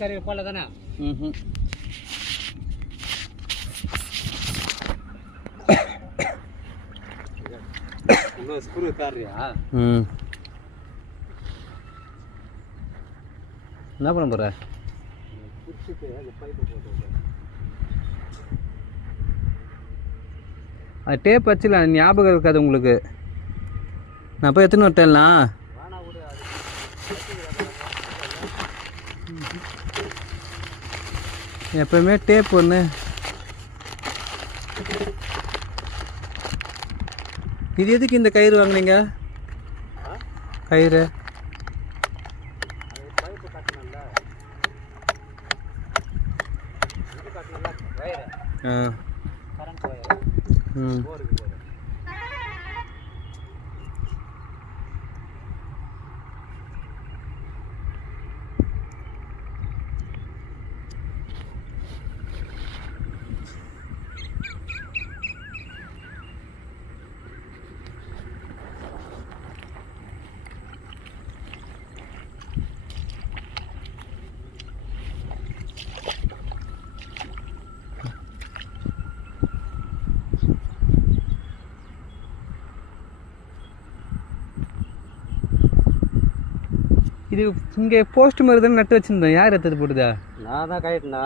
கறி போல தானே? இன்னும் ஸ்க்ரூ காரியா? என்ன பண்ண போற? அது டேப் வச்சுல ஞாபகம் இருக்காது உங்களுக்கு. நான் போய் எத்தனை வரட்டேன்லாம் எப்பவுமே டேப் ஒன்று. இது எதுக்கு இந்த கயிறு வாங்கினீங்க? கயிறு இது இங்கே போஸ்ட் மாதிரி தானே நட்டு வச்சுருந்தோம். யார் எடுத்தது போட்டுதா? நான் தான் கயிட்டுனா.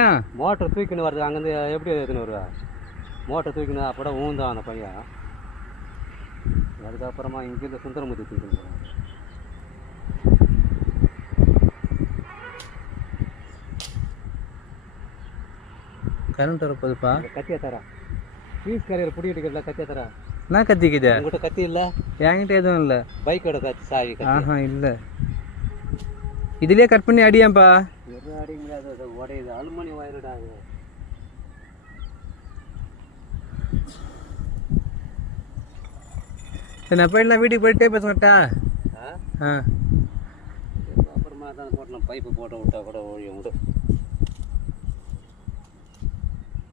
ஏன் மோட்டர் தூக்கின்னு வருது அங்கேருந்து? எப்படி எடுத்துன்னு வருவா? மோட்டர் தூக்கினு அப்போ தான் ஊந்தான் அந்த பையன். அதுக்கப்புறமா இங்கேருந்து சுந்தரமூர்த்தி தூக்கின்னு போகிறான். கரண்ட் வரப்போகுதுப்பா. கத்தியா தரா பீஸ் கரையில் பிடிக்கிட்டு கத்தியா தரா. என்ன கத்திக்குது? உங்கள்கிட்ட கத்தி இல்லை? என்கிட்ட எதுவும் இல்லை. பைக்கோட கத்தி சாவி. ஆஹா இல்லை. இதுலேயே கட் பண்ணி அடியாம்பா. எதுவும் அடிக்க முடியாது, அது உடையுது. அலுமினியம் வயருடா அது. சரி நான் போயிடலாம், வீட்டுக்கு போயிட்டே பேச மாட்டேன். அப்புறமா தான் போட்டலாம். பைப்பு போட்டு விட்டா கூட ஒழிய விடும்.